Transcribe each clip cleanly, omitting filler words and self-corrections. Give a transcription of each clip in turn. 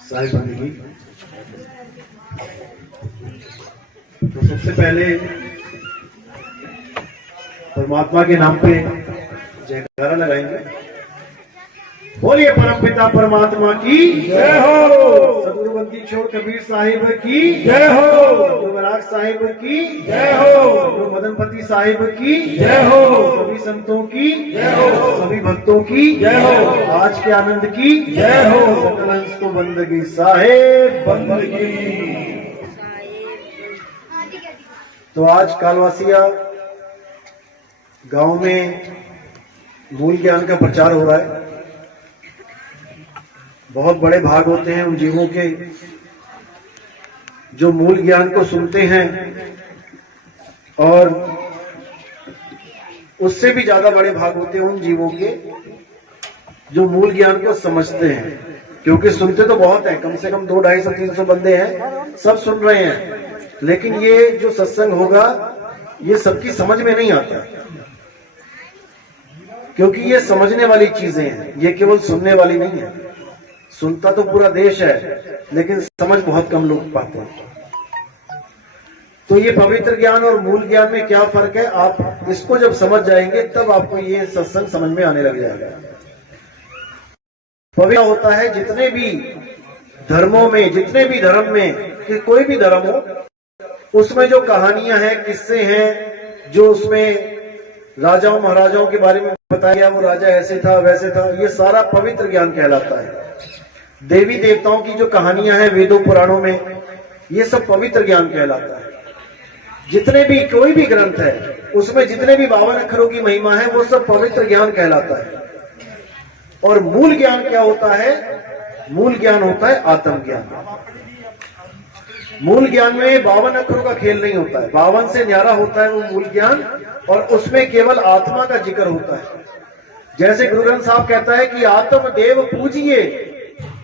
साहिब बंदगी। तो सबसे पहले परमात्मा के नाम पे जयकारा लगाएंगे। बोलिए परमपिता परमात्मा की जय हो। सदगुरुवंती छोड़ कबीर साहिब की जय हो। युवराज साहिब की जय हो। मदनपति साहिब की जय हो। सभी संतों की जय हो। सभी भक्तों की जय हो। आज के आनंद की जय हो। सकल हंस को बंदगी साहेब बंदगी। तो आज कालवासिया गांव में मूल ज्ञान का प्रचार हो रहा है। बहुत बड़े भाग होते हैं उन जीवों के जो मूल ज्ञान को सुनते हैं और उससे भी ज्यादा बड़े भाग होते हैं उन जीवों के जो मूल ज्ञान को समझते हैं। क्योंकि सुनते तो बहुत है, कम से कम 200, 250, 300 बंदे हैं, सब सुन रहे हैं, लेकिन ये जो सत्संग होगा ये सबकी समझ में नहीं आता, क्योंकि ये समझने वाली चीजें हैं, ये केवल सुनने वाली नहीं है। सुनता तो पूरा देश है, लेकिन समझ बहुत कम लोग पाते हैं। तो ये पवित्र ज्ञान और मूल ज्ञान में क्या फर्क है, आप इसको जब समझ जाएंगे तब आपको ये सत्संग समझ में आने लग जाएगा। पवित्र होता है जितने भी धर्मों में, जितने भी धर्म में, कि कोई भी धर्म हो, उसमें जो कहानियां हैं, किस्से हैं, जो उसमें राजाओं महाराजाओं के बारे में बताया गया, वो राजा ऐसे था वैसे था, ये सारा पवित्र ज्ञान कहलाता है। देवी देवताओं की जो कहानियां हैं वेदों पुराणों में, ये सब पवित्र ज्ञान कहलाता है। जितने भी कोई भी ग्रंथ है उसमें जितने भी 52 अक्षरों की महिमा है वो सब पवित्र ज्ञान कहलाता है। और मूल ज्ञान क्या होता है? मूल ज्ञान होता है आत्मज्ञान। मूल ज्ञान में 52 अक्षरों का खेल नहीं होता है, 52 से न्यारा होता है वो मूल ज्ञान, और उसमें केवल आत्मा का जिक्र होता है। जैसे गुरु ग्रंथ साहब कहता है कि आत्म देव पूजिए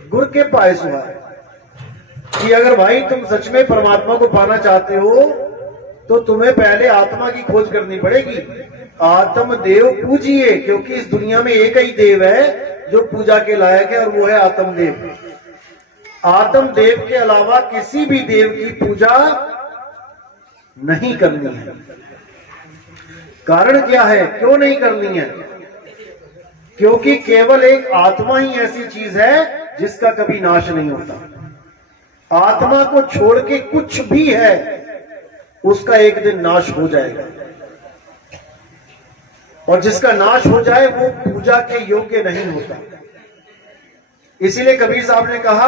गुर के पाए सुहाए, कि अगर भाई तुम सच में परमात्मा को पाना चाहते हो तो तुम्हें पहले आत्मा की खोज करनी पड़ेगी। आत्म देव पूजिए, क्योंकि इस दुनिया में एक ही देव है जो पूजा के लायक है, और वो है आत्मदेव। आत्मदेव के अलावा किसी भी देव की पूजा नहीं करनी है। कारण क्या है, क्यों नहीं करनी है? क्योंकि केवल एक आत्मा ही ऐसी चीज है जिसका कभी नाश नहीं होता। आत्मा को छोड़ के कुछ भी है उसका एक दिन नाश हो जाएगा, और जिसका नाश हो जाए वो पूजा के योग्य नहीं होता। इसीलिए कबीर साहब ने कहा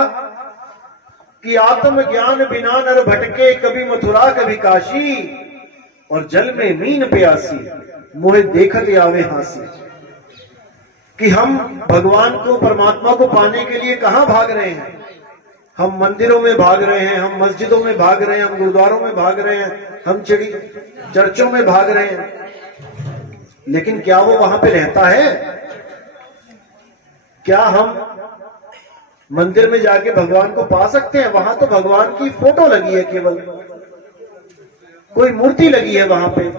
कि आत्म ज्ञान बिना नर भटके, कभी मथुरा कभी काशी, और जल में मीन प्यासी, मोहे देखत आवे हासी। कि हम भगवान को, परमात्मा को पाने के लिए कहां भाग रहे हैं? हम मंदिरों में भाग रहे हैं, हम मस्जिदों में भाग रहे हैं, हम गुरुद्वारों में भाग रहे हैं, हम चर्चों में भाग रहे हैं, लेकिन क्या वो वहां पे रहता है? क्या हम मंदिर में जाके भगवान को पा सकते हैं? वहां तो भगवान की फोटो लगी है, केवल कोई मूर्ति लगी है वहां पे।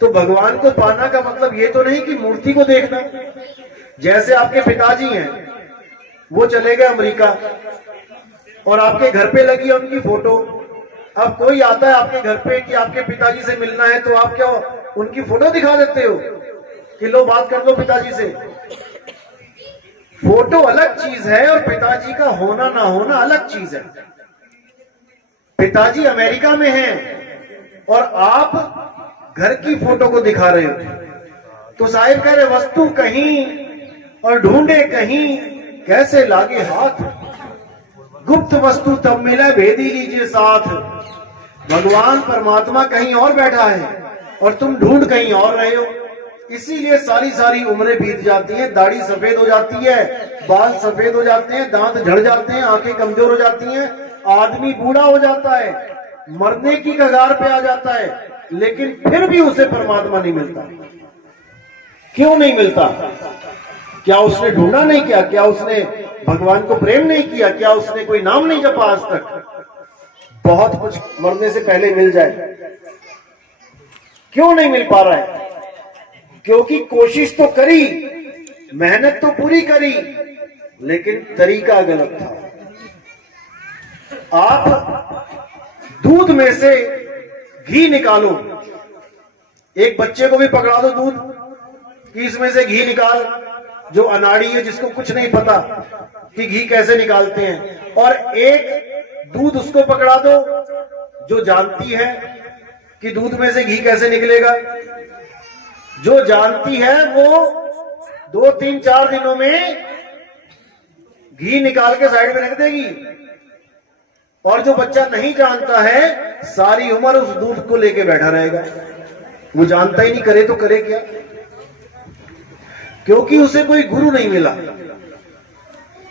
तो भगवान को पाना का मतलब ये तो नहीं कि मूर्ति को देखना। जैसे आपके पिताजी हैं, वो चले गए अमेरिका और आपके घर पे लगी है उनकी फोटो। अब कोई आता है आपके घर पे कि आपके पिताजी से मिलना है, तो आप क्या उनकी फोटो दिखा देते हो कि लो बात कर लो पिताजी से? फोटो अलग चीज है और पिताजी का होना ना होना अलग चीज है। पिताजी अमेरिका में हैं और आप घर की फोटो को दिखा रहे हो, तो साहिब कह रहे वस्तु कहीं और ढूंढे कहीं, कैसे लागे हाथ, गुप्त वस्तु तब मिले भेदी लीजिए साथ। भगवान परमात्मा कहीं और बैठा है और तुम ढूंढ कहीं और रहे हो। इसीलिए सारी सारी उम्रें बीत जाती हैं, दाढ़ी सफेद हो जाती है, बाल सफेद हो जाते हैं, दांत झड़ जाते हैं, आंखें कमजोर हो जाती हैं, आदमी बूढ़ा हो जाता है, मरने की कगार पे आ जाता है, लेकिन फिर भी उसे परमात्मा नहीं मिलता। क्यों नहीं मिलता? क्या उसने ढूंढा नहीं किया? क्या उसने भगवान को प्रेम नहीं किया? क्या उसने कोई नाम नहीं जपा आज तक? बहुत कुछ मरने से पहले मिल जाए, क्यों नहीं मिल पा रहा है? क्योंकि कोशिश तो करी, मेहनत तो पूरी करी, लेकिन तरीका गलत था। आप दूध में से घी निकालो, एक बच्चे को भी पकड़ा दो दूध कि इसमें से घी निकाल, जो अनाड़ी है जिसको कुछ नहीं पता कि घी कैसे निकालते हैं, और एक दूध उसको पकड़ा दो जो जानती है कि दूध में से घी कैसे निकलेगा। जो जानती है वो 2-3-4 दिनों में घी निकाल के साइड में रख देगी, और जो बच्चा नहीं जानता है सारी उम्र उस दूध को लेके बैठा रहेगा। वो जानता ही नहीं, करे तो करे क्या, क्योंकि उसे कोई गुरु नहीं मिला।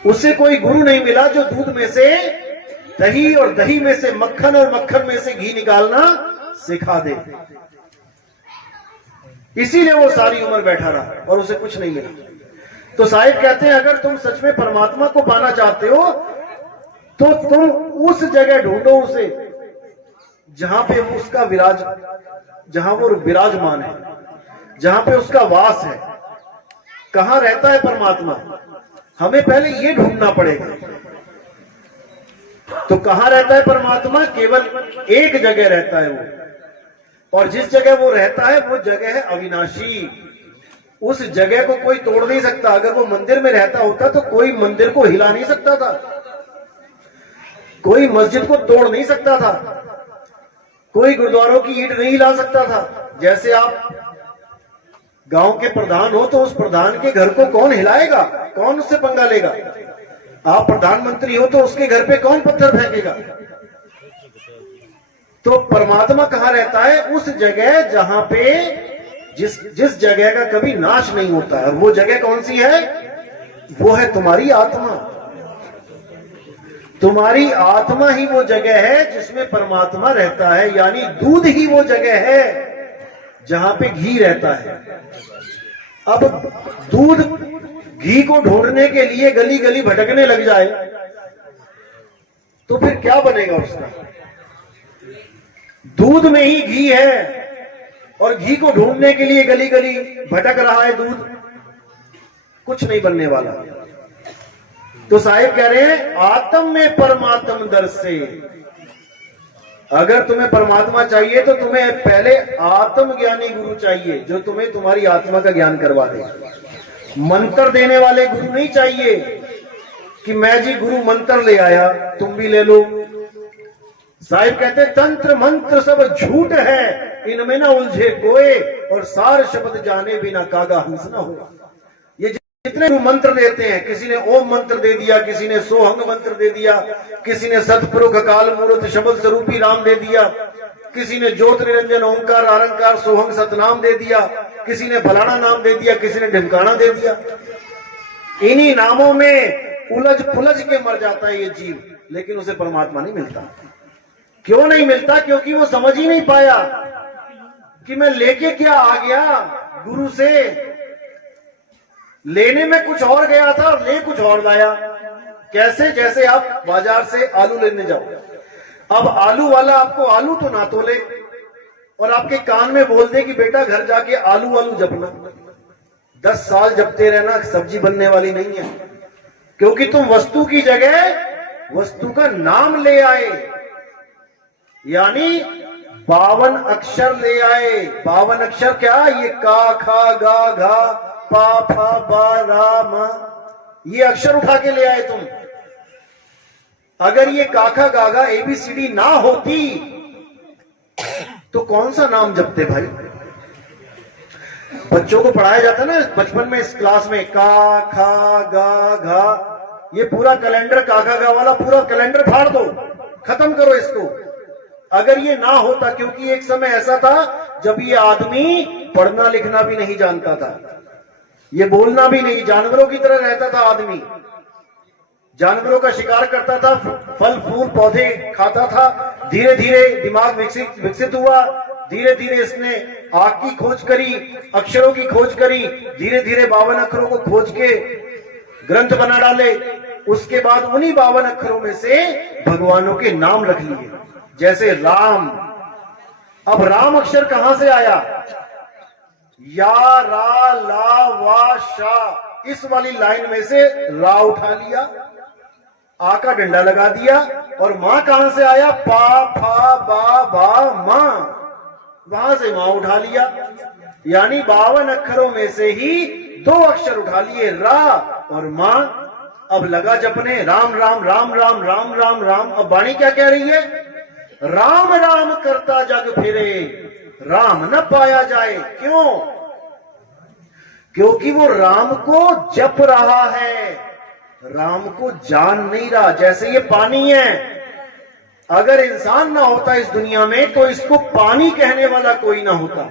उसे कोई गुरु नहीं मिला जो दूध में से दही और दही में से मक्खन और मक्खन में से घी निकालना सिखा दे। इसीलिए वो सारी उम्र बैठा रहा और उसे कुछ नहीं मिला। तो साहिब कहते हैं अगर तुम सच में परमात्मा को पाना चाहते हो तो तुम उस जगह ढूंढो उसे जहां पे उसका जहां वो विराजमान है, जहां पे उसका वास है। कहां रहता है परमात्मा, हमें पहले ये ढूंढना पड़ेगा। तो कहां रहता है परमात्मा, केवल एक जगह रहता है वो, और जिस जगह वो रहता है वो जगह है अविनाशी। उस जगह को कोई तोड़ नहीं सकता। अगर वो मंदिर में रहता होता तो कोई मंदिर को हिला नहीं सकता था, कोई मस्जिद को तोड़ नहीं सकता था, कोई गुरुद्वारों की ईंट नहीं हिला सकता था। जैसे आप गांव के प्रधान हो तो उस प्रधान के घर को कौन हिलाएगा, कौन उससे पंगा लेगा। आप प्रधानमंत्री हो तो उसके घर पे कौन पत्थर फेंकेगा। तो परमात्मा कहां रहता है, उस जगह जहां पे जिस जगह का कभी नाश नहीं होता है। वो जगह कौन सी है, वो है तुम्हारी आत्मा। तुम्हारी आत्मा ही वो जगह है जिसमें परमात्मा रहता है, यानी दूध ही वो जगह है जहां पे घी रहता है। अब दूध घी को ढूंढने के लिए गली गली भटकने लग जाए तो फिर क्या बनेगा उसका। दूध में ही घी है और घी को ढूंढने के लिए गली गली भटक रहा है दूध, कुछ नहीं बनने वाला। तो साहिब कह रहे हैं आत्म में परमात्म दर्शे। अगर तुम्हें परमात्मा चाहिए तो तुम्हें पहले आत्म ज्ञानी गुरु चाहिए जो तुम्हें तुम्हारी आत्मा का ज्ञान करवा दे। मंत्र देने वाले गुरु नहीं चाहिए कि मैं जी गुरु मंत्र ले आया तुम भी ले लो। साहिब कहते तंत्र मंत्र सब झूठ है, इनमें ना उलझे कोई, और सार शब्द जाने बिना कागा हंस ना हो। ये जितने मंत्र देते हैं, किसी ने ओम मंत्र दे दिया, किसी ने सोहंग मंत्र दे दिया, किसी ने सतपुरुष अकाल मूर्त शब्द स्वरूपी राम दे दिया, किसी ने ज्योत निरंजन ओंकार आरंकार सोहंग सतनाम दे दिया, किसी ने फलाना नाम दे दिया, किसी ने ढिमकाना दे दिया। इन्हीं नामों में उलझ पुलझ के मर जाता है ये जीव, लेकिन उसे परमात्मा नहीं मिलता। क्यों नहीं मिलता, क्योंकि वो समझ ही नहीं पाया कि मैं लेके क्या आ गया गुरु से। लेने में कुछ और गया था और ले कुछ और लाया। कैसे, जैसे आप बाजार से आलू लेने जाओ, अब आलू वाला आपको आलू तो ना तोले और आपके कान में बोल दे कि बेटा घर जाके आलू आलू जपना। 10 साल जपते रहना, सब्जी बनने वाली नहीं है, क्योंकि तुम वस्तु की जगह वस्तु का नाम ले आए, यानी 52 अक्षर ले आए। 52 अक्षर क्या, ये का खा गा घा पा फा बा रा मा, ये अक्षर उठा के ले आए तुम। अगर ये काखा गागा ABCD ना होती तो कौन सा नाम जपते भाई। बच्चों को पढ़ाया जाता ना बचपन में इस क्लास में, का खा गा घा, ये पूरा कैलेंडर काखा गा वाला पूरा कैलेंडर फाड़ दो, खत्म करो इसको। अगर ये ना होता, क्योंकि एक समय ऐसा था जब ये आदमी पढ़ना लिखना भी नहीं जानता था, ये बोलना भी नहीं, जानवरों की तरह रहता था आदमी, जानवरों का शिकार करता था, फल फूल पौधे खाता था। धीरे धीरे दिमाग विकसित हुआ, धीरे धीरे इसने आग की खोज करी, अक्षरों की खोज करी, धीरे धीरे 52 अक्षरों को खोज के ग्रंथ बना डाले। उसके बाद उन्हीं 52 अक्षरों में से भगवानों के नाम रख लिए, जैसे राम। अब राम अक्षर कहां से आया, या रा ला वा शाह, इस वाली लाइन में से रा उठा लिया, आ का डंडा लगा दिया, और मां कहां से आया? पा फा बा भा मां, वहां से मां उठा लिया। यानी 52 अक्षरों में से ही 2 अक्षर उठा लिए, रा और मां। अब लगा जपने राम राम राम राम राम राम राम। अब वाणी क्या कह रही है? राम राम करता जग फिरे, राम न पाया जाए। क्यों? क्योंकि वो राम को जप रहा है, राम को जान नहीं रहा। जैसे ये पानी है, अगर इंसान ना होता इस दुनिया में तो इसको पानी कहने वाला कोई ना होता।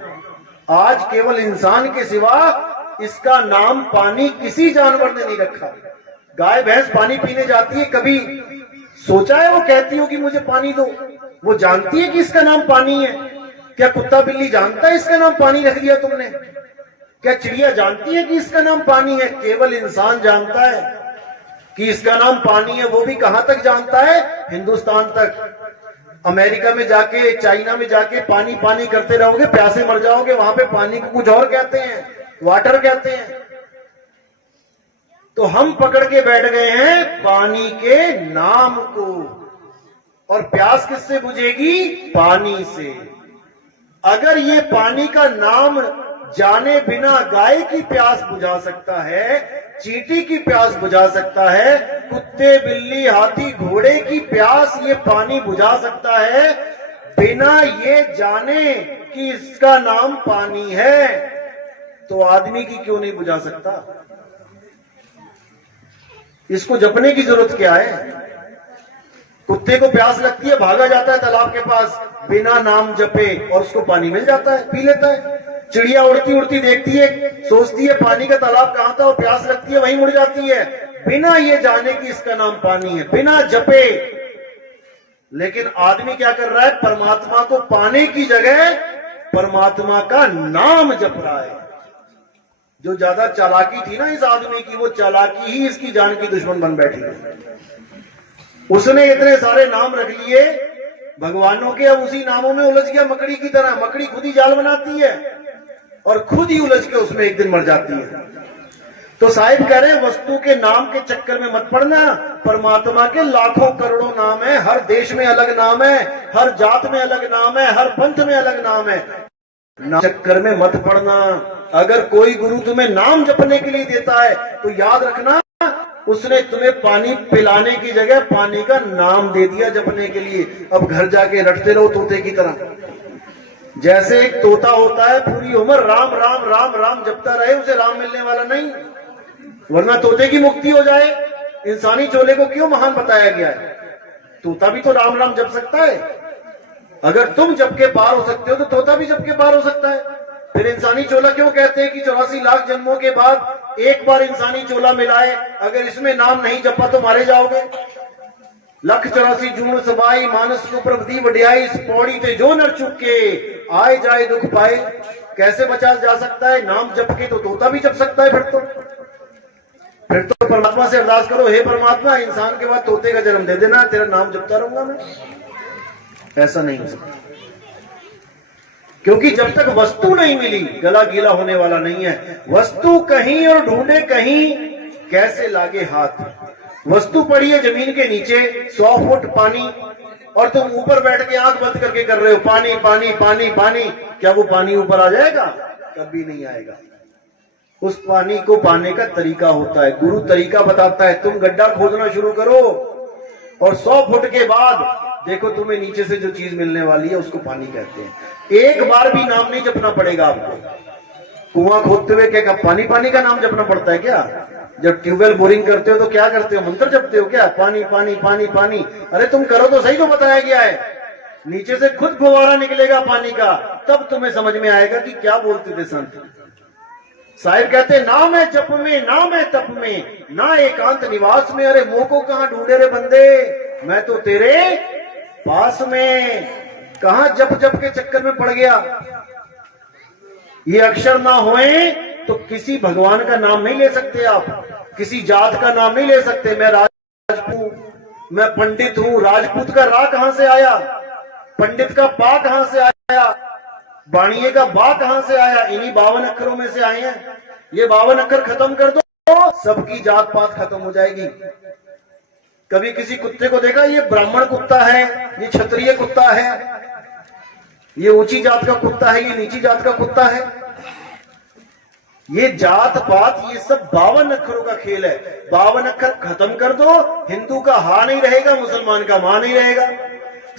आज केवल इंसान के सिवा इसका नाम पानी किसी जानवर ने नहीं रखा। गाय भैंस पानी पीने जाती है, कभी सोचा है वो कहती हो कि मुझे पानी दो? वो जानती है कि इसका नाम पानी है? क्या कुत्ता बिल्ली जानता है इसका नाम पानी रख दिया तुमने? क्या चिड़िया जानती है कि इसका नाम पानी है? केवल इंसान जानता है कि इसका नाम पानी है। वो भी कहां तक जानता है? हिंदुस्तान तक। अमेरिका में जाके, चाइना में जाके पानी पानी करते रहोगे, प्यासे मर जाओगे। वहां पे पानी को कुछ और कहते हैं, वाटर कहते हैं। तो हम पकड़ के बैठ गए हैं पानी के नाम को, और प्यास किससे बुझेगी? पानी से। अगर ये पानी का नाम जाने बिना गाय की प्यास बुझा सकता है, चींटी की प्यास बुझा सकता है, कुत्ते बिल्ली हाथी घोड़े की प्यास ये पानी बुझा सकता है, बिना ये जाने कि इसका नाम पानी है, तो आदमी की क्यों नहीं बुझा सकता? इसको जपने की जरूरत क्या है? कुत्ते को प्यास लगती है, भागा जाता है तालाब के पास, बिना नाम जपे, और उसको पानी मिल जाता है, पी लेता है। चिड़िया उड़ती उड़ती देखती है, सोचती है पानी का तालाब कहां था, और प्यास लगती है, वहीं मुड़ जाती है, बिना ये जाने कि इसका नाम पानी है, बिना जपे। लेकिन आदमी क्या कर रहा है? परमात्मा को पाने की जगह परमात्मा का नाम जप रहा है। जो ज्यादा चालाकी थी ना इस आदमी की, वो चालाकी ही इसकी जान की दुश्मन बन बैठी है। उसने इतने सारे नाम रख लिए भगवानों के, अब उसी नामों में उलझ गया मकड़ी की तरह। मकड़ी खुद ही जाल बनाती है और खुद ही उलझ के उसमें एक दिन मर जाती है। तो साहिब कह रहे हैं वस्तु के नाम के चक्कर में मत पड़ना। परमात्मा के लाखों करोड़ों नाम है, हर देश में अलग नाम है, हर जात में अलग नाम है, हर पंथ में अलग नाम है। नाम चक्कर में मत पड़ना। अगर कोई गुरु तुम्हें नाम जपने के लिए देता है तो याद रखना, उसने तुम्हें पानी पिलाने की जगह पानी का नाम दे दिया जपने के लिए। अब घर जाके रटते रहो तोते की तरह। जैसे एक तोता होता है पूरी उम्र राम राम राम राम जपता रहे, उसे राम मिलने वाला नहीं, वरना तोते की मुक्ति हो जाए। इंसानी चोले को क्यों महान बताया गया है? तोता भी तो राम राम जप सकता है। अगर तुम जप के पार हो सकते हो तो तोता भी जप के पार हो सकता है। फिर इंसानी चोला क्यों कहते हैं कि 84 लाख जन्मों के बाद एक बार इंसानी चोला मिलाए, अगर इसमें नाम नहीं जपा तो मारे जाओगे। 184 जून सबाई मानस को प्रभु वड्याई, इस पौड़ी ते जो नर चुके आए जाए दुख पाए। कैसे बचा जा सकता है? नाम जप के। तो तोता भी जप सकता है। फिर तो परमात्मा से अरदास करो, हे परमात्मा इंसान के बाद तोते का जन्म दे देना, तेरा नाम जपता रहूंगा मैं। ऐसा नहीं हो सकता, क्योंकि जब तक वस्तु नहीं मिली गला गीला होने वाला नहीं है। वस्तु कहीं और ढूंढे कहीं, कैसे लागे हाथ। वस्तु पड़ी है जमीन के नीचे 100 फुट पानी, और तुम ऊपर बैठ के आंख बंद करके कर रहे हो पानी पानी पानी पानी। क्या वो पानी ऊपर आ जाएगा? कभी नहीं आएगा। उस पानी को पाने का तरीका होता है, गुरु तरीका बताता है। तुम गड्ढा खोदना शुरू करो और 100 फुट के बाद देखो तुम्हें नीचे से जो चीज मिलने वाली है उसको पानी कहते हैं। एक बार भी नाम नहीं जपना पड़ेगा आपको। कुआं खोदते हुए क्या पानी पानी का नाम जपना पड़ता है क्या? जब ट्यूबवेल बोरिंग करते हो तो क्या करते हो? मंत्र जपते हो क्या? पानी पानी पानी पानी। अरे तुम करो तो सही जो बताया गया है। नीचे से खुद फुवारा निकलेगा पानी का, तब तुम्हें समझ में आएगा कि क्या बोलते थे संत। साहिब कहते नाम है जप में, नाम है तप में, ना एकांत निवास में। अरे मोह को कहां ढूंढे रे बंदे, मैं तो तेरे पास में। कहां जप जप के चक्कर में पड़ गया। ये अक्षर ना होए तो किसी भगवान का नाम नहीं ले सकते आप, किसी जात का नाम नहीं ले सकते। मैं राजपूत, मैं पंडित हूं। राजपूत का रा कहां से आया? पंडित का पा कहां से आया? बाणिये का बा कहां से आया? इन्हीं 52 अक्षरों में से आए हैं। ये 52 अक्षर खत्म कर दो, सबकी जात पात खत्म हो जाएगी। कभी किसी कुत्ते को देखा, ये ब्राह्मण कुत्ता है, ये क्षत्रिय कुत्ता है, ये ऊंची जात का कुत्ता है, ये नीची जात का कुत्ता है। ये जात पात ये सब 52 अक्षरों का खेल है। 52 अक्षर खत्म कर दो, हिंदू का हा नहीं रहेगा, मुसलमान का मां नहीं रहेगा,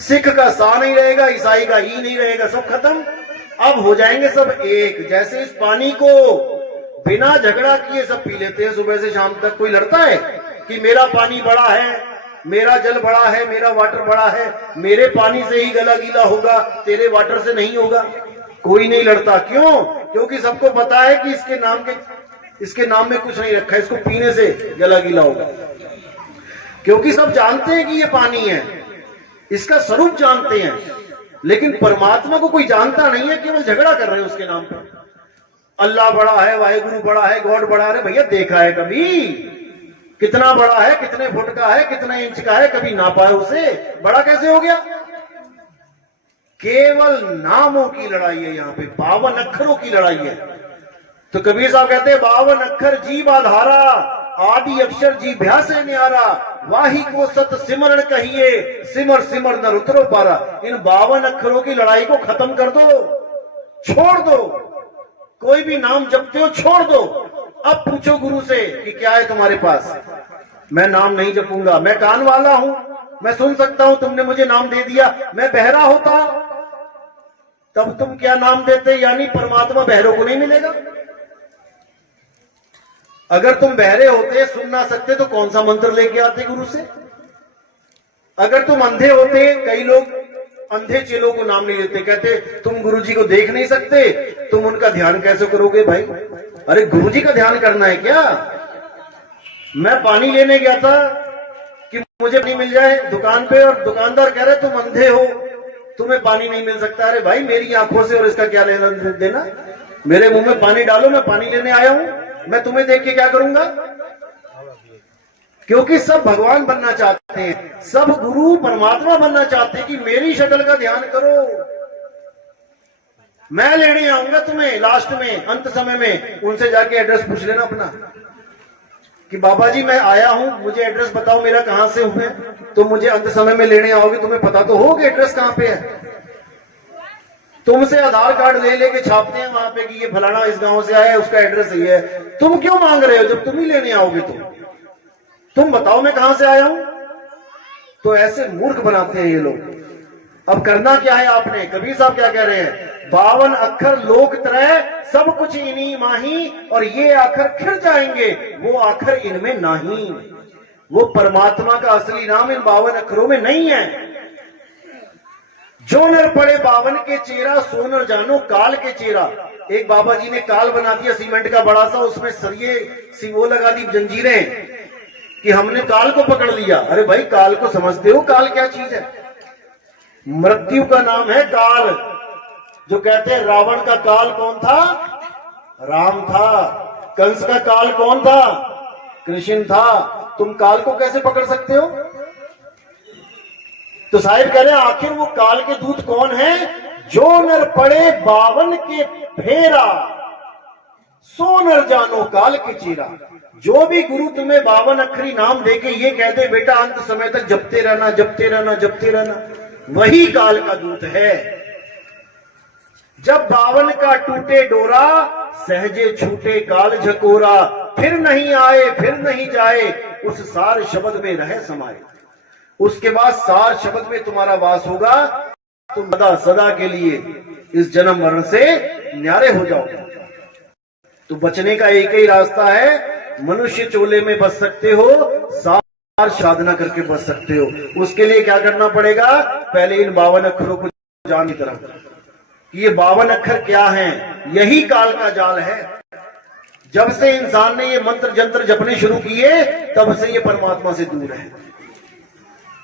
सिख का सा नहीं रहेगा, ईसाई का ई नहीं रहेगा, सब खत्म। अब हो जाएंगे सब एक। जैसे इस पानी को बिना झगड़ा किए सब पी लेते हैं सुबह से शाम तक। कोई लड़ता है कि मेरा पानी बड़ा है, मेरा जल बड़ा है, मेरा वाटर बड़ा है, मेरे पानी से ही गला गीला होगा, तेरे वाटर से नहीं होगा? कोई नहीं लड़ता। क्यों? क्योंकि सबको पता है कि इसके नाम में कुछ नहीं रखा है, इसको पीने से गला गीला होगा। क्योंकि सब जानते हैं कि ये पानी है, इसका स्वरूप जानते हैं। लेकिन परमात्मा को कोई जानता नहीं है, केवल झगड़ा कर रहे हैं उसके नाम पर। अल्लाह बड़ा है, वाहेगुरु बड़ा है, गॉड बड़ा है। भैया देखा है कभी? कितना बड़ा है, कितने फुट का है, कितने इंच का है? कभी नापा है उसे? बड़ा कैसे हो गया? केवल नामों की लड़ाई है यहाँ पे, 52 अक्षरों की लड़ाई है। तो कबीर साहब कहते हैं 52 अक्षर जीव आधारा, आदि अक्षर जी भ्यासे न्यारा, वाही को सत सिमरण कहिए, सिमर सिमर नर उतरो पारा। इन 52 अक्षरों की लड़ाई को खत्म कर दो, छोड़ दो। कोई भी नाम जपते हो छोड़ दो। अब पूछो गुरु से कि क्या है तुम्हारे पास? मैं नाम नहीं जपूंगा, मैं कान वाला हूं, मैं सुन सकता हूं, तुमने मुझे नाम दे दिया। मैं बहरा होता तब तुम क्या नाम देते? यानी परमात्मा बहरों को नहीं मिलेगा। अगर तुम बहरे होते, सुन ना सकते, तो कौन सा मंत्र लेके आते गुरु से? अगर तुम अंधे होते, कई लोग अंधे चेलों को नाम नहीं लेते, कहते तुम गुरुजी को देख नहीं सकते, तुम उनका ध्यान कैसे करोगे भाई? अरे गुरुजी का ध्यान करना है क्या? मैं पानी लेने गया था कि मुझे पानी मिल जाए दुकान पे, और दुकानदार कह रहे तुम अंधे हो, तुम्हें पानी नहीं मिल सकता। अरे भाई मेरी आंखों से और इसका क्या लेना देना? मेरे मुंह में पानी डालो, मैं पानी लेने आया हूं, मैं तुम्हें देख के क्या करूंगा? क्योंकि सब भगवान बनना चाहते हैं, सब गुरु परमात्मा बनना चाहते हैं कि मेरी शक्ल का ध्यान करो। मैं लेने आऊंगा तुम्हें लास्ट में, अंत समय में। उनसे जाके एड्रेस पूछ लेना अपना कि बाबा जी मैं आया हूं, मुझे एड्रेस बताओ मेरा कहां से हुए। तुम मुझे अंत समय में लेने आओगे, तुम्हें पता तो हो कि एड्रेस कहां पे है। तुमसे आधार कार्ड ले लेके छापते हैं वहां पे कि ये फलाना इस गांव से आया है, उसका एड्रेस सही है। तुम क्यों मांग रहे हो जब तुम ही लेने आओगे? तुम बताओ मैं कहां से आया हूं। तो ऐसे मूर्ख बनाते हैं ये लोग। अब करना क्या है आपने? कबीर साहब क्या कह रहे हैं? 52 अक्षर लोक त्रय, सब कुछ इन्हीं माही, और ये आखर खिर जाएंगे, वो आखर इनमें नहीं। वो परमात्मा का असली नाम इन 52 अक्षरों में नहीं है। जो नर पड़े 52 के चेहरा, सो नर जानो काल के चेहरा। एक बाबा जी ने काल बना दिया सीमेंट का बड़ा सा, उसमें सरिये सी वो लगा दी, जंजीरें, कि हमने काल को पकड़ लिया। अरे भाई काल को समझते हो? काल क्या चीज है? मृत्यु का नाम है काल। जो कहते हैं रावण का काल कौन था? राम था। कंस का काल कौन था? कृष्ण था। तुम काल को कैसे पकड़ सकते हो? तो साहिब कह रहे हैं आखिर वो काल के दूत कौन है? जो नर पड़े 52 के फेरा, सो नर जानो काल के चेहरा। जो भी गुरु तुम्हें 52 अक्षरी नाम देके ये कह दे बेटा अंत समय तक जपते रहना, जपते रहना, जपते रहना, वही काल का दूत है। जब 52 का टूटे डोरा, सहजे छूटे काल झकोरा। फिर नहीं आए फिर नहीं जाए, उस सार शब्द में रहे समाये। उसके बाद सार शब्द में तुम्हारा वास होगा, तुम सदा सदा के लिए इस जन्म मरण से न्यारे हो जाओगे। तो बचने का एक ही रास्ता है, मनुष्य चोले में बच सकते हो, सार साधना करके बच सकते हो। उसके लिए क्या करना पड़ेगा? पहले इन 52 अक्षरों को जान की तरह कि ये 52 अक्षर क्या हैं। यही काल का जाल है। जब से इंसान ने ये मंत्र जंत्र जपने शुरू किए, तब से ये परमात्मा से दूर है।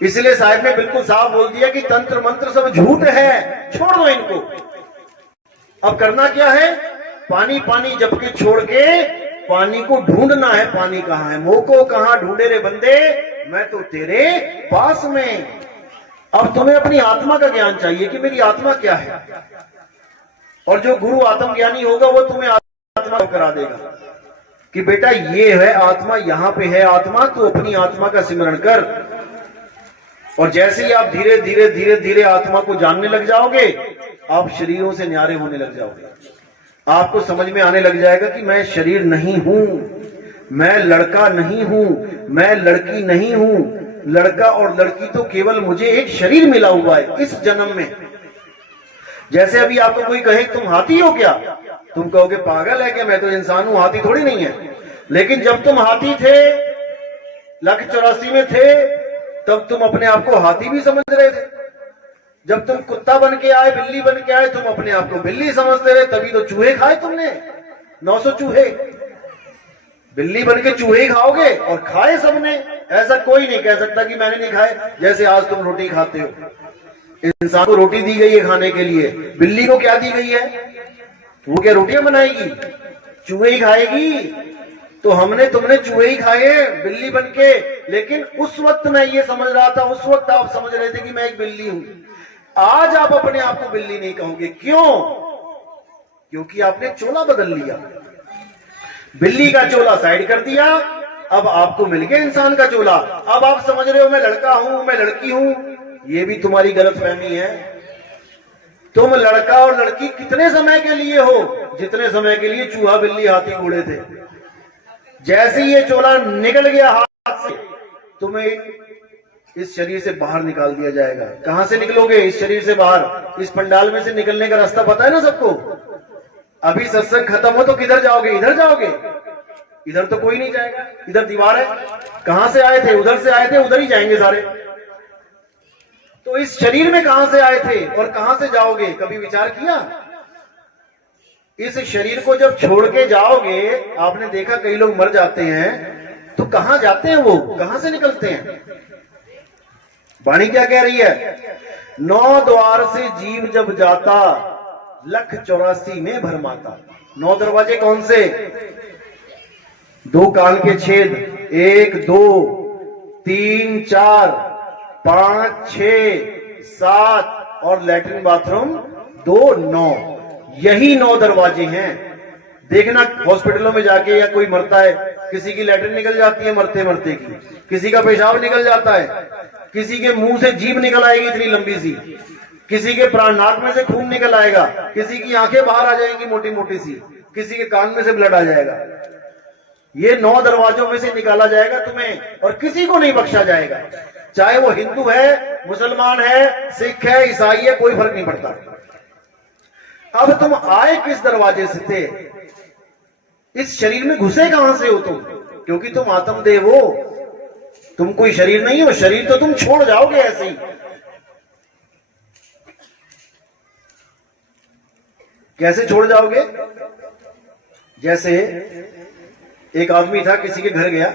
इसलिए साहब ने बिल्कुल साफ बोल दिया कि तंत्र मंत्र सब झूठ है, छोड़ दो इनको। अब करना क्या है? पानी पानी जप के छोड़ के पानी को ढूंढना है। पानी कहां है? मोको कहां ढूंढे रे बंदे, मैं तो तेरे पास में। अब तुम्हें अपनी आत्मा का ज्ञान चाहिए कि मेरी आत्मा क्या है, और जो गुरु आत्मज्ञानी होगा वो तुम्हें आत्मा करा देगा। कि बेटा ये है आत्मा, यहां पे है आत्मा, तो अपनी आत्मा का सिमरण कर। और जैसे ही आप धीरे धीरे धीरे धीरे आत्मा को जानने लग जाओगे, आप शरीरों से न्यारे होने लग जाओगे। आपको समझ में आने लग जाएगा कि मैं शरीर नहीं हूं, मैं लड़का नहीं हूं, मैं लड़की नहीं हूं। लड़का और लड़की तो केवल मुझे एक शरीर मिला हुआ है इस जन्म में। जैसे अभी आपको कोई कहे तुम हाथी हो क्या, तुम कहोगे पागल है क्या, मैं तो इंसान हूं, हाथी थोड़ी नहीं है। लेकिन जब तुम हाथी थे, 184 में थे, तब तुम अपने आप को हाथी भी समझ रहे थे। जब तुम कुत्ता बन के आए, बिल्ली बन के आए, तुम अपने आप को बिल्ली समझते रहे, तभी तो चूहे खाए तुमने, 900 चूहे। बिल्ली बन के चूहे ही खाओगे, और खाए सबने। ऐसा कोई नहीं कह सकता कि मैंने नहीं खाए, जैसे आज तुम रोटी खाते हो। इंसान को रोटी दी गई है खाने के लिए, बिल्ली को क्या दी गई है, वो क्या रोटियां बनाएगी, चूहे ही खाएगी। तो हमने तुमने चूहे ही खाए बिल्ली बन के। लेकिन उस वक्त मैं ये समझ रहा था, उस वक्त आप समझ रहे थे कि मैं एक बिल्ली हूं। आज आप अपने आप को बिल्ली नहीं कहोगे। क्यों? क्योंकि आपने चोला बदल लिया, बिल्ली का चोला साइड कर दिया, अब आपको मिल गया इंसान का चोला। अब आप समझ रहे हो मैं लड़का हूं, मैं लड़की हूं। ये भी तुम्हारी गलतफहमी है। तुम लड़का और लड़की कितने समय के लिए हो? जितने समय के लिए चूहा बिल्ली हाथी घोड़े थे। जैसे ही ये चोला निकल गया हाथ से, तुम्हें इस शरीर से बाहर निकाल दिया जाएगा। कहां से निकलोगे इस शरीर से बाहर? इस पंडाल में से निकलने का रास्ता पता है ना सबको। अभी सत्संग खत्म हो तो किधर जाओगे? इधर जाओगे? इधर तो कोई नहीं जाएगा, इधर दीवार है। कहां से आए थे? उधर से आए थे, उधर ही जाएंगे सारे। तो इस शरीर में कहां से आए थे और कहां से जाओगे? कभी विचार किया? इस शरीर को जब छोड़ के जाओगे, आपने देखा कई लोग मर जाते हैं, तो कहां जाते हैं वो, कहां से निकलते हैं? वाणी क्या कह रही है? 9 द्वार से जीव जब जाता, 184 में भरमाता। 9 दरवाजे कौन से? 2 कान के छेद, 1 2 3 4 5 6 7 और लैट्रिन बाथरूम 2 9। यही 9 दरवाजे हैं। देखना हॉस्पिटलों में जाके, या कोई मरता है, किसी की लैट्रिन निकल जाती है मरते मरते की, किसी का पेशाब निकल जाता है, किसी के मुंह से जीभ निकल आएगी इतनी लंबी सी, किसी के प्राण नाक में से खून निकल आएगा, किसी की आंखें बाहर आ जाएंगी मोटी मोटी सी, किसी के कान में से ब्लड आ जाएगा। ये 9 दरवाजों में से निकाला जाएगा तुम्हें, और किसी को नहीं बख्शा जाएगा। चाहे वो हिंदू है, मुसलमान है, सिख है, ईसाई है, कोई फर्क नहीं पड़ता। अब तुम आए किस दरवाजे से थे? इस शरीर में घुसे कहां से हो तुम? क्योंकि तुम आत्मदेव हो, तुम कोई शरीर नहीं हो। शरीर तो तुम छोड़ जाओगे ऐसे ही। कैसे छोड़ जाओगे? जैसे एक आदमी था, किसी के घर गया,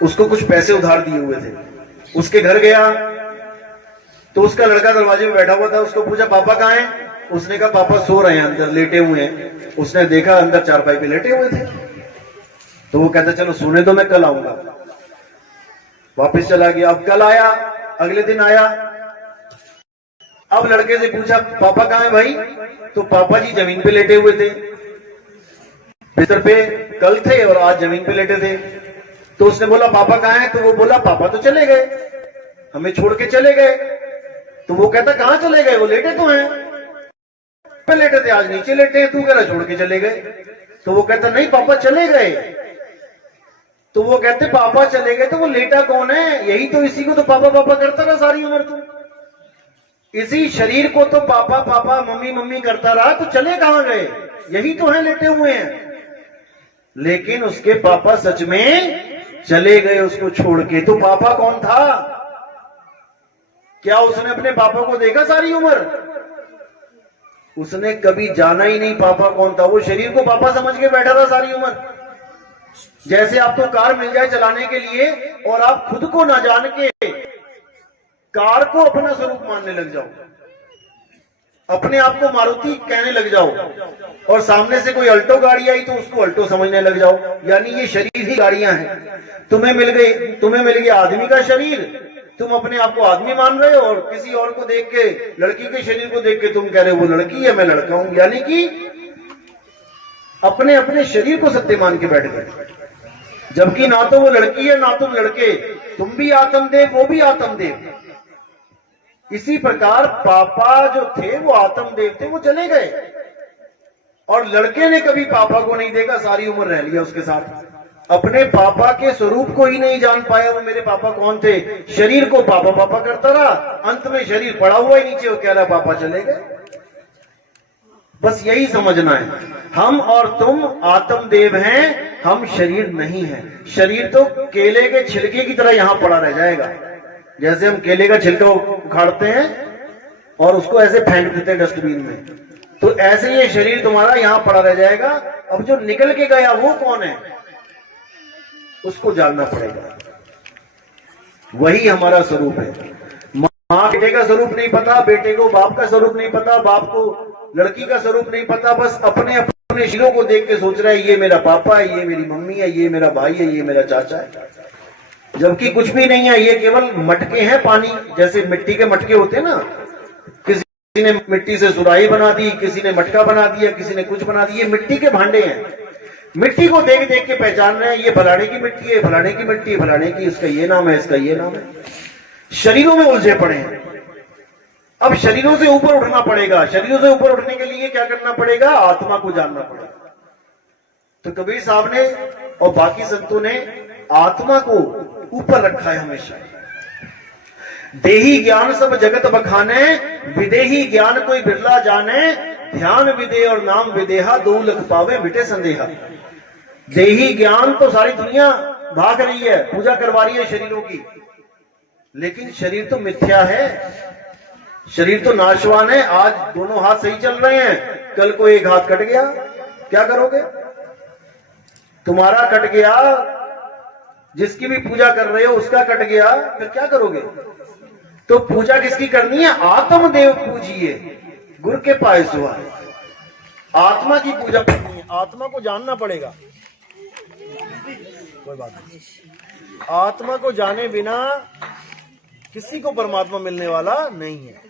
उसको कुछ पैसे उधार दिए हुए थे। उसके घर गया तो उसका लड़का दरवाजे में बैठा हुआ था। उसको पूछा पापा कहां हैं? उसने कहा पापा सो रहे हैं, अंदर लेटे हुए हैं। उसने देखा अंदर चारपाई पे लेटे हुए थे। तो वो कहता चलो सोने दो, मैं कल आऊंगा। वापस चला गया। अब कल आया, अगले दिन आया। अब लड़के से पूछा पापा कहां है भाई? तो पापा जी जमीन पे लेटे हुए थे, बिस्तर पे कल थे और आज जमीन पे लेटे थे। तो उसने बोला पापा कहां है? तो वो बोला पापा तो चले गए, हमें छोड़ के चले गए। तो वो कहता कहां चले गए? वो लेटे तो हैं, पे लेटे थे, आज नीचे लेटे हैं, तू कह रहा छोड़ के चले गए। तो वो कहता नहीं पापा चले गए। तो वो कहते पापा चले गए तो वो लेटा कौन है? यही तो, इसी को तो पापा पापा करता रहा सारी उम्र। तू इसी शरीर को तो पापा पापा मम्मी मम्मी करता रहा, तो चले कहां गए? यही तो है, लेटे हुए हैं। लेकिन उसके पापा सच में चले गए उसको छोड़ के। तो पापा कौन था? क्या उसने अपने पापा को देखा सारी उम्र? उसने कभी जाना ही नहीं पापा कौन था। वो शरीर को पापा समझ के बैठा था सारी उम्र। जैसे आपको कार मिल जाए चलाने के लिए और आप खुद को ना जान के कार को अपना स्वरूप मानने लग जाओ, अपने आप को मारुति कहने लग जाओ, और सामने से कोई अल्टो गाड़ी आई तो उसको अल्टो समझने लग जाओ, यानी ये शरीर ही गाड़ियां हैं। तुम्हें मिल गया आदमी का शरीर, तुम अपने आप को आदमी मान रहे हो, और किसी और को देख के, लड़की के शरीर को देख के तुम कह रहे हो वो लड़की है, मैं लड़का हूं। यानी कि अपने अपने शरीर को सत्य मान के बैठ गए, जबकि ना तो वो लड़की है ना तुम लड़के, तुम भी आत्मदेव वो भी आत्मदेव। इसी प्रकार पापा जो थे वो आत्मदेव थे, वो चले गए, और लड़के ने कभी पापा को नहीं देखा, सारी उम्र रह लिया उसके साथ, अपने पापा के स्वरूप को ही नहीं जान पाया वो मेरे पापा कौन थे। शरीर को पापा पापा करता रहा, अंत में शरीर पड़ा हुआ ही नीचे, वो कह रहा पापा चले गए। बस यही समझना है, हम और तुम आत्मदेव हैं, हम शरीर नहीं है। शरीर तो केले के छिलके की तरह यहां पड़ा रह जाएगा, जैसे हम केले का छिलका उखाड़ते हैं और उसको ऐसे फेंक देते हैं डस्टबिन में, तो ऐसे ये शरीर तुम्हारा यहां पड़ा रह जाएगा। अब जो निकल के गया वो कौन है, उसको जानना पड़ेगा, वही हमारा स्वरूप है। मां बेटे का स्वरूप नहीं पता, बेटे को बाप का स्वरूप नहीं पता, बाप को लड़की का स्वरूप नहीं पता, बस अपने अपने शरीरों को देख के सोच रहा है ये मेरा पापा है, ये मेरी मम्मी है, ये मेरा भाई है, ये मेरा चाचा है, जबकि कुछ भी नहीं है, ये केवल मटके हैं पानी, जैसे मिट्टी के मटके होते हैं ना, किसी ने मिट्टी से सुराही बना दी, किसी ने मटका बना दिया, किसी ने कुछ बना दिया, मिट्टी के भांडे हैं। मिट्टी को देख देख के पहचान रहे हैं, ये फलाने की मिट्टी है, फलाने की मिट्टी है, फलाने की, इसका ये नाम है, इसका ये नाम है। शरीरों में उलझे पड़े हैं। अब शरीरों से ऊपर उठना पड़ेगा, शरीरों से ऊपर उठने के लिए क्या करना पड़ेगा, आत्मा को जानना पड़ेगा। तो कबीर साहब ने और बाकी संतों ने आत्मा को ऊपर रखा है हमेशा। देही ज्ञान सब जगत बखाने, विदेही ज्ञान कोई बिरला जाने, ध्यान विदे और नाम विदेहा, दो लख पावे मिटे संदेहा। देही ज्ञान तो सारी दुनिया भाग रही है, पूजा करवा रही है शरीरों की, लेकिन शरीर तो मिथ्या है, शरीर तो नाशवान है। आज दोनों हाथ सही चल रहे हैं, कल को एक हाथ कट गया, क्या करोगे? तुम्हारा कट गया, जिसकी भी पूजा कर रहे हो उसका कट गया, फिर क्या करोगे? तो पूजा किसकी करनी है? आत्मदेव पूजिए, गुरु के पाए सुहा। आत्मा की पूजा करनी है, आत्मा को जानना पड़ेगा। कोई बात नहीं, आत्मा को जाने बिना किसी को परमात्मा मिलने वाला नहीं है।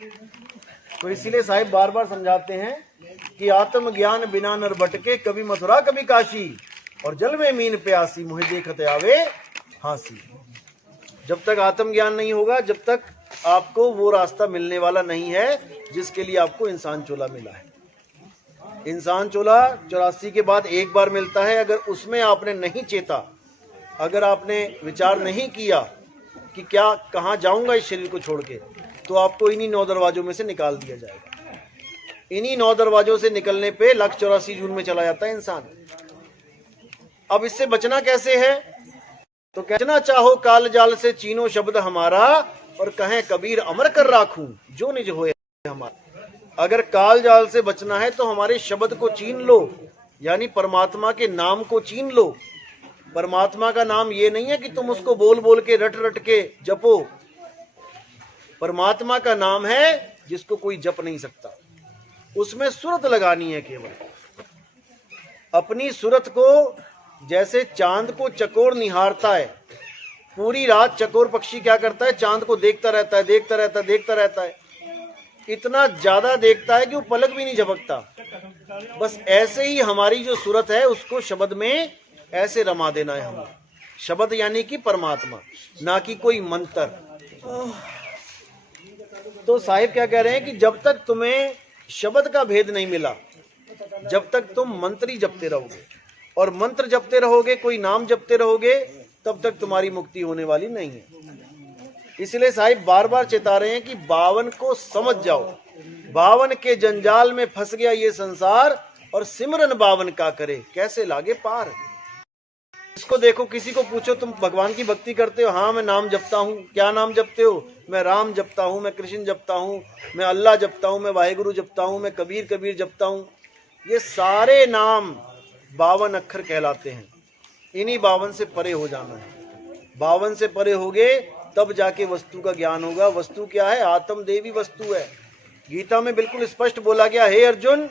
तो इसीलिए साहिब बार बार समझाते हैं कि आत्म ज्ञान बिना नर भटके, कभी मथुरा कभी काशी, और जल में मीन प्यासी, मुझे देखते आवे हांसी। जब तक आत्म ज्ञान नहीं होगा, जब तक आपको वो रास्ता मिलने वाला नहीं है जिसके लिए आपको इंसान चोला मिला है। इंसान चोला 84 के बाद एक बार मिलता है, अगर उसमें आपने नहीं चेता, अगर आपने विचार नहीं किया कि क्या कहां जाऊंगा इस शरीर को छोड़ के, तो आपको इन्हीं 9 दरवाजों में से निकाल दिया जाएगा। इन्हीं 9 दरवाजों से निकलने पे 184 जून में चला जाता है इंसान। अब इससे बचना कैसे है? तो कहना चाहो काल जाल से चीनो शब्द हमारा, और कहें कबीर अमर कर राखूं जो निज होए हमारा। अगर काल जाल से बचना है तो हमारे शब्द को चीन लो, यानी परमात्मा के नाम को चीन लो। परमात्मा का नाम ये नहीं है कि तुम उसको बोल बोल के रट रट के जपो। परमात्मा का नाम है जिसको कोई जप नहीं सकता, उसमें सूरत लगानी है केवल। अपनी सूरत को, जैसे चांद को चकोर निहारता है, पूरी रात चकोर पक्षी क्या करता है? चांद को देखता रहता है, देखता रहता है, देखता रहता है, इतना ज्यादा देखता है कि वो पलक भी नहीं झपकता। बस ऐसे ही हमारी जो सूरत है उसको शब्द में ऐसे रमा देना है हमें। शब्द यानी कि परमात्मा, ना कि कोई मंत्र। तो साहिब क्या कह रहे हैं कि जब तक तुम्हें शब्द का भेद नहीं मिला, जब तक तुम मंत्र ही जपते रहोगे, और मंत्र जपते रहोगे, कोई नाम जपते रहोगे, तब तक तुम्हारी मुक्ति होने वाली नहीं है। इसलिए साहिब बार बार चेता रहे हैं कि 52 को समझ जाओ। 52 के जंजाल में फंस गया ये संसार, और सिमरन 52 का करे कैसे लागे पार। इसको देखो, किसी को पूछो तुम भगवान की भक्ति करते हो? हाँ मैं नाम जपता हूँ। क्या नाम जपते हो? मैं राम जपता हूँ, मैं कृष्ण जपता हूँ, मैं अल्लाह जपता हूँ, मैं वाहेगुरु जपता हूँ, मैं कबीर कबीर जपता हूँ। ये सारे नाम 52 अक्षर कहलाते हैं। इन्हीं 52 से परे हो जाना है। 52 से परे होगे तब जाके वस्तु का ज्ञान होगा। वस्तु क्या है? आत्मदेवी वस्तु है। गीता में बिल्कुल स्पष्ट बोला गया, हे अर्जुन